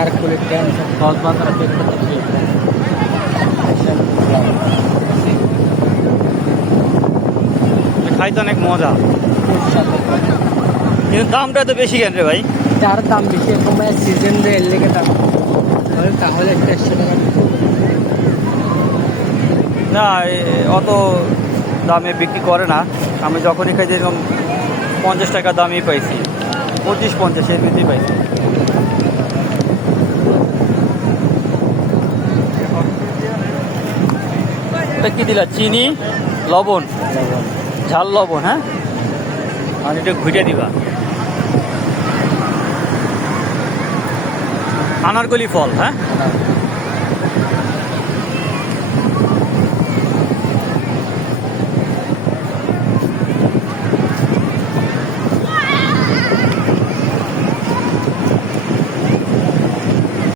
Anarkali tension Cox's Bazar খাইতে অনেক মজা, কিন্তু দামটা তো বেশি কেন রে ভাই? তার দাম বেশি এখন ভাই সিজন রে এর লেগে দাম তাহলে 150 টাকা না অত দামে বিক্রি করে না। আমি যখনই খাই এরকম 50 টাকা দামই পাইছি, 25-50 এর ভিতরেই পাইছি। এটা কি দিলা? চিনি, লবণ, ঝাল লবণ, হ্যাঁ। আর এটা ঘুরে দিবা। আনারকলি ফল, হ্যাঁ।